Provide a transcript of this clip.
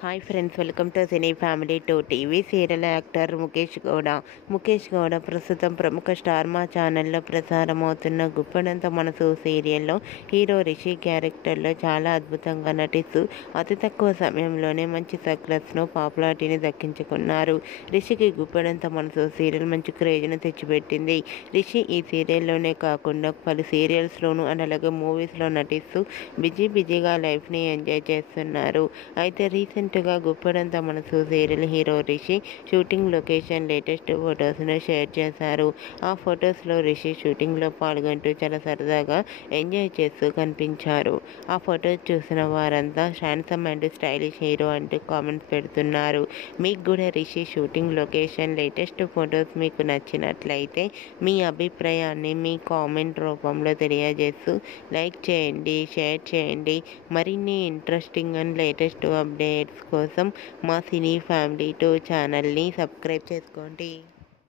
Hi friends, welcome to cine family two. TV serial actor Mukesh Gowda ప్రస్తుతం ప్రముఖ star మా ఛానల్లో ప్రసారమవుతున్న గుప్పెడంత మనసు సీరియల్లో హీరో రిషి క్యారెక్టర్లో చాలా అద్భుతంగా నటిస్తూ అతి తక్కువ సమయంలోనే మంచి సక్సెస్ను పాపులారిటీని దక్కించుకున్నారు. రిషికి గుప్పెడంత మనసు సీరియల్ మంచి క్రేజ్ను తెచ్చిపెట్టింది. రిషి ఈ సీరియల్లోనే కాకుండా పలు సీరియల్స్లోనూ అలాగే మూవీస్లో నటిస్తూ బిజీగా లైఫ్ని ఎంజాయ్ చేస్తున్నారు. అయితే రీసెంట్గా Guppedantha Manasu serial hero Rishi shooting location latest ఫొటోస్ను షేర్ చేశారు. ఆ ఫొటోస్లో రిషి షూటింగ్లో పాల్గొంటూ చాలా సరదాగా ఎంజాయ్ చేస్తూ కనిపించారు. ఆ ఫొటోస్ చూసిన వారంతా హ్యాండ్సమ్ అండ్ స్టైలిష్ హీరో అంటూ కామెంట్స్ పెడుతున్నారు. మీకు కూడా Rishi shooting location latest photos మీకు నచ్చినట్లయితే మీ అభిప్రాయాన్ని మీ కామెంట్ రూపంలో తెలియజేస్తూ లైక్ చేయండి, షేర్ చేయండి. మరిన్ని ఇంట్రెస్టింగ్ అండ్ లేటెస్ట్ అప్డేట్స్ కోసం మా సినీ ఫ్యామిలీ 2 ఛానల్ని సబ్స్క్రైబ్ చేసుకోండి.